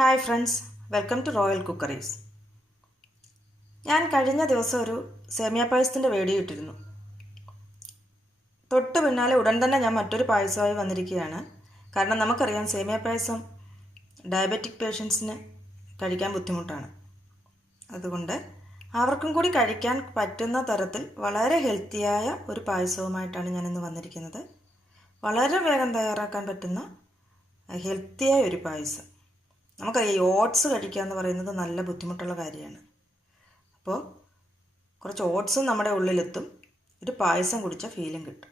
Hi friends, welcome to Royal Cookeries. ഞാൻ കഴിഞ്ഞ ദിവസം ഒരു സേമിയ പായസത്തിൻ്റെ വീഡിയോ ഇട്ടിരുന്നു. തൊട്ട് പിന്നാലെ ഉടൻ തന്നെ ഞാൻ മറ്റൊരു പായസമായി വന്നിരിക്കുകയാണ്. കാരണം നമുക്കറിയാം സേമിയ പായസം ഡയബറ്റിക് പേഷ്യൻസിന് കഴിക്കാൻ ബുദ്ധിമുട്ടാണ്. അതുകൊണ്ട് അവർക്കും കൂടി കഴിക്കാൻ പറ്റുന്ന തരത്തിൽ വളരെ ഹെൽത്തിയായ ഒരു പായസവുമായിട്ടാണ് ഞാനിന്ന് വന്നിരിക്കുന്നത്. വളരെ വേഗം തയ്യാറാക്കാൻ പറ്റുന്ന ഹെൽത്തിയായ ഒരു പായസം. നമുക്കറിയാം ഈ ഓട്സ് കഴിക്കുക എന്ന് പറയുന്നത് നല്ല ബുദ്ധിമുട്ടുള്ള കാര്യമാണ്. അപ്പോൾ കുറച്ച് ഓട്സും നമ്മുടെ ഉള്ളിലെത്തും, ഒരു പായസം കുടിച്ച ഫീലും കിട്ടും.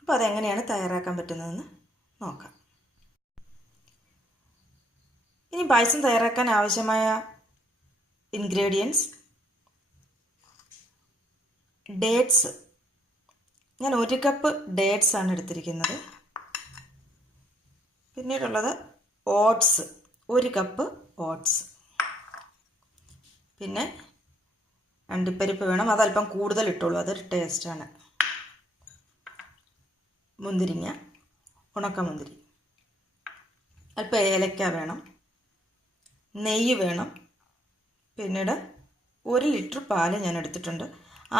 അപ്പോൾ അതെങ്ങനെയാണ് തയ്യാറാക്കാൻ പറ്റുന്നതെന്ന് നോക്കാം. ഇനി പായസം തയ്യാറാക്കാൻ ആവശ്യമായ ഇൻഗ്രീഡിയൻസ്: ഡേറ്റ്സ്. ഞാൻ 1 കപ്പ് ഡേറ്റ്സ് ആണ് എടുത്തിരിക്കുന്നത്. പിന്നീടുള്ളത് ഓട്സ്, 1 കപ്പ് ഓട്സ്. പിന്നെ അണ്ടിപ്പരിപ്പ് വേണം, അതല്പം കൂടുതൽ ഇട്ടുള്ളൂ, അതൊരു ടേസ്റ്റാണ്. മുന്തിരിങ്ങ, ഉണക്കമുന്തിരി, അല്പം ഏലക്ക വേണം, നെയ്യ് വേണം. പിന്നീട് 1 ലിറ്റർ പാല് ഞാൻ എടുത്തിട്ടുണ്ട്.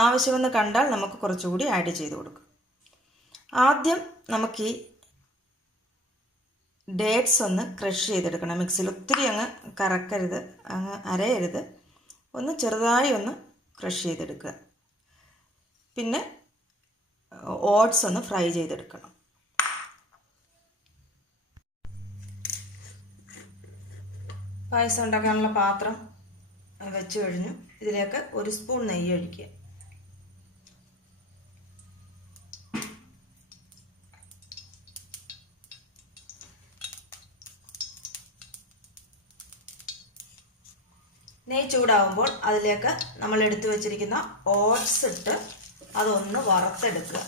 ആവശ്യമെന്ന് കണ്ടാൽ നമുക്ക് കുറച്ചുകൂടി ആഡ് ചെയ്ത് കൊടുക്കും. ആദ്യം നമുക്ക് ഈ ഡേറ്റ്സ് ഒന്ന് ക്രഷ് ചെയ്തെടുക്കണം മിക്സിയിൽ. ഒത്തിരി അങ്ങ് കറക്കരുത്, അങ്ങ് അരയരുത്, ഒന്ന് ചെറുതായി ഒന്ന് ക്രഷ് ചെയ്തെടുക്കുക. പിന്നെ ഓട്സ് ഒന്ന് ഫ്രൈ ചെയ്തെടുക്കണം. പായസം ഉണ്ടാക്കാനുള്ള പാത്രം വെച്ച് കഴിഞ്ഞു. ഇതിലേക്ക് 1 സ്പൂൺ നെയ്യ് ഒഴിക്കുക. നെയ്യ് ചൂടാവുമ്പോൾ അതിലേക്ക് നമ്മൾ എടുത്തു വച്ചിരിക്കുന്ന ഓട്സ് ഇട്ട് അതൊന്ന് വറുത്തെടുക്കുക.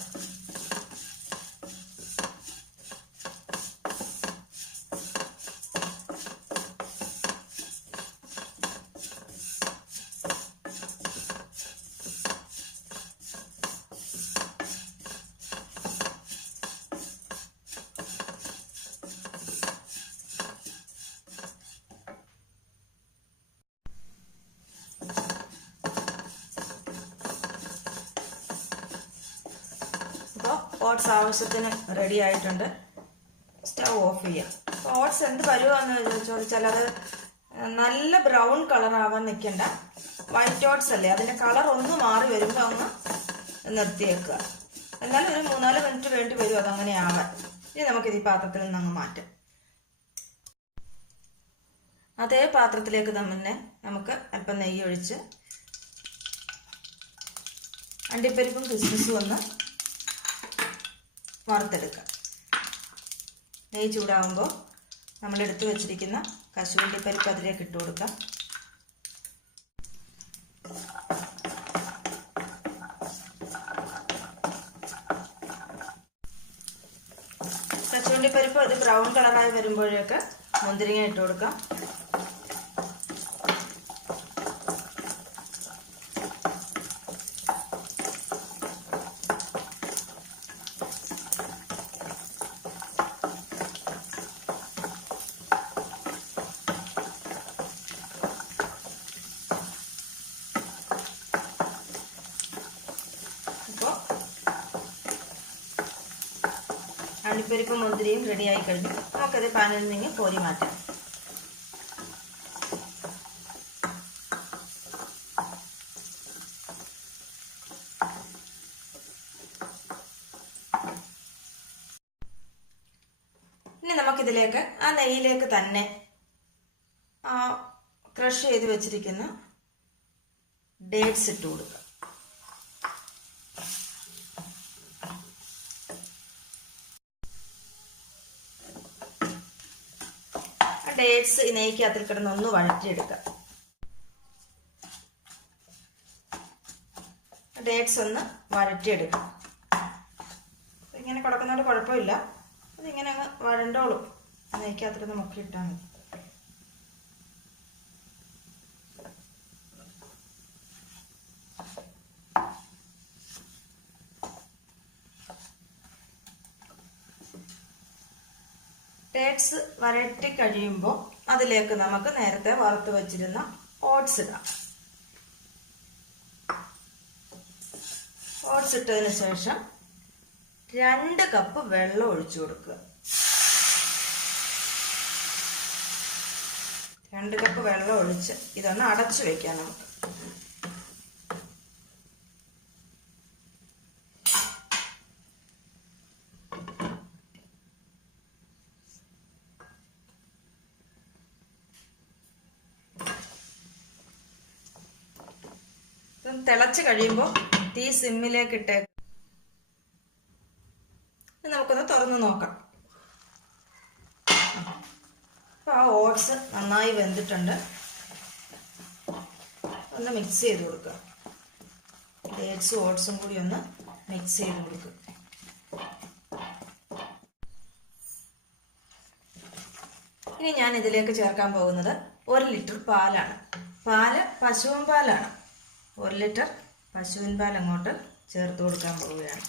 ഓട്സ് ആവശ്യത്തിന് റെഡി ആയിട്ടുണ്ട്. സ്റ്റൗ ഓഫ് ചെയ്യാം. അപ്പോൾ ഓട്സ് എന്ത് പരുവാന്ന് ചോദിച്ചാൽ അത് നല്ല ബ്രൗൺ കളർ ആവാൻ നിൽക്കണ്ട. വൈറ്റ് ഓട്സ് അല്ലേ, അതിൻ്റെ കളർ ഒന്ന് മാറി വരുമ്പോൾ ഒന്ന് നിർത്തിയേക്കുക. എന്നാലും ഒരു 3-4 മിനിറ്റ് വേണ്ടി വരും അതങ്ങനെ ആവാൻ. ഇനി നമുക്കിത് ഈ പാത്രത്തിൽ നിന്ന് അങ്ങ് മാറ്റാം. അതേ പാത്രത്തിലേക്ക് തന്നെ നമുക്ക് അല്പം നെയ്യ് ഒഴിച്ച് അണ്ടിപ്പരിപ്പും കിസ്മിസും ഒന്ന് വറുത്തെടുക്കുക. നെയ്യ് ചൂടാകുമ്പോൾ നമ്മൾ എടുത്തു വച്ചിരിക്കുന്ന കശുവണ്ടിപ്പരിപ്പ് അതിലേക്ക് ഇട്ട് കൊടുക്കാം. കശുവണ്ടിപ്പരിപ്പ് അത് ബ്രൗൺ കളറായി വരുമ്പോഴേക്ക് മുന്തിരിങ്ങ ഇട്ട് കൊടുക്കാം. അണ്ടിപ്പരിപ്പും മുന്തിരിയും റെഡിയായി കഴിഞ്ഞു. നമുക്കത് പാനിൽ നിന്ന് കോരി മാറ്റാം. ഇനി നമുക്കിതിലേക്ക് ആ നെയ്യിലേക്ക് തന്നെ ക്രഷ് ചെയ്ത് വെച്ചിരിക്കുന്ന ഡേറ്റ്സ് ഇട്ട് കൊടുക്കുക. ഡേറ്റ്സ് ഈ നെയ്ക്കകത്തിൽ കിടന്ന് ഒന്ന് വഴറ്റിയെടുക്കുക. ഡേറ്റ്സ് ഒന്ന് വഴറ്റിയെടുക്കുക. ഇങ്ങനെ കിടക്കുന്നതുകൊണ്ട് കുഴപ്പമില്ല, അതിങ്ങനെ അങ്ങ് വഴണ്ടോളും. നെയ്ക്കകത്തിരുന്ന് മുക്കിയിട്ടാൽ മതി. ഡേറ്റ്സ് വരട്ടി കഴിയുമ്പോൾ അതിലേക്ക് നമുക്ക് നേരത്തെ വറുത്ത് വെച്ചിരുന്ന ഓട്സ് ഇടാം. ഓട്സ് ഇട്ടതിന് ശേഷം 2 കപ്പ് വെള്ളം ഒഴിച്ചു കൊടുക്കുക. 2 കപ്പ് വെള്ളം ഒഴിച്ച് ഇതൊന്ന് അടച്ചു വെക്കാം നമുക്ക്. തിളച്ച് കഴിയുമ്പോൾ തീ സിമ്മിലേക്ക് ഇട്ടേ. നമുക്കൊന്ന് തുറന്ന് നോക്കാം. അപ്പോൾ ആ ഓട്സ് നന്നായി വെന്തിട്ടുണ്ട്. ഒന്ന് മിക്സ് ചെയ്ത് കൊടുക്കുക. ഡേറ്റ്സും ഓട്സും കൂടി ഒന്ന് മിക്സ് ചെയ്ത് കൊടുക്കുക. ഇനി ഞാൻ ഇതിലേക്ക് ചേർക്കാൻ പോകുന്നത് 1 ലിറ്റർ പാലാണ്. പാല് പശുവിൻ പാലാണ്. 1 ലിറ്റർ പശുവിൻ പാൽ അങ്ങോട്ട് ചേർത്ത് കൊടുക്കാൻ പോവുകയാണ്.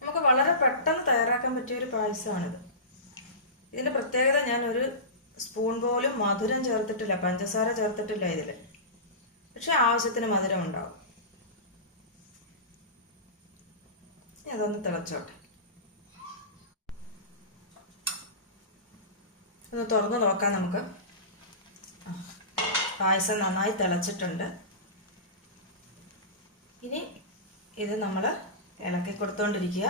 നമുക്ക് വളരെ പെട്ടെന്ന് തയ്യാറാക്കാൻ പറ്റിയ ഒരു പായസമാണിത്. ഇതിൻ്റെ പ്രത്യേകത, ഞാൻ 1 സ്പൂൺ പോലും മധുരം ചേർത്തിട്ടില്ല, പഞ്ചസാര ചേർത്തിട്ടില്ല ഇതിൽ. പക്ഷെ ആവശ്യത്തിന് മധുരം ഉണ്ടാവും. അതൊന്ന് തിളച്ചോട്ടെ. ഒന്ന് തുറന്ന് നോക്കാം നമുക്ക്. പായസം നന്നായി തിളച്ചിട്ടുണ്ട്. ഇനി ഇത് നമ്മൾ ഇളക്കി കൊടുത്തോണ്ടിരിക്കുക.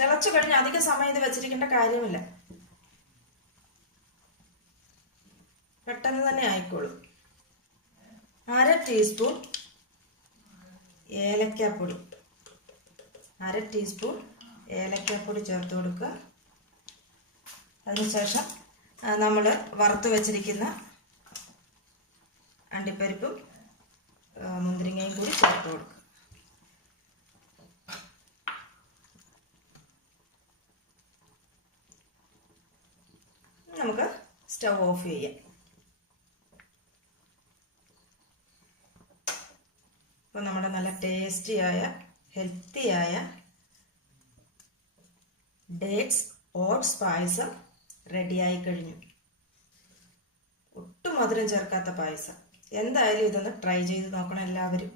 തിളച്ചു കഴിഞ്ഞ് അധിക സമയം ഇത് വെച്ചിരിക്കേണ്ട കാര്യമില്ല. പെട്ടെന്ന് തന്നെ ആയിക്കോളും. 1/2 ടീസ്പൂൺ ഏലക്കാപ്പൊടി, 1/2 ടീസ്പൂൺ ഏലക്കാപ്പൊടി ചേർത്ത് കൊടുക്കുക. അതിനുശേഷം നമ്മൾ വറുത്ത് വെച്ചിരിക്കുന്ന അണ്ടിപ്പരിപ്പും മുന്തിരിങ്ങയും കൂടി ചേർത്ത് കൊടുക്കുക. നമുക്ക് സ്റ്റവ് ഓഫ് ചെയ്യാം. അപ്പോൾ നമ്മുടെ നല്ല ടേസ്റ്റിയായ ഹെൽത്തിയായ ഡേറ്റ്സ് ഓട്സ് പായസം റെഡിയായി കഴിഞ്ഞു. ഒട്ടും മധുരം ചേർക്കാത്ത പായസം. എന്തായാലും ഇതൊന്ന് ട്രൈ ചെയ്ത് നോക്കണം എല്ലാവരും.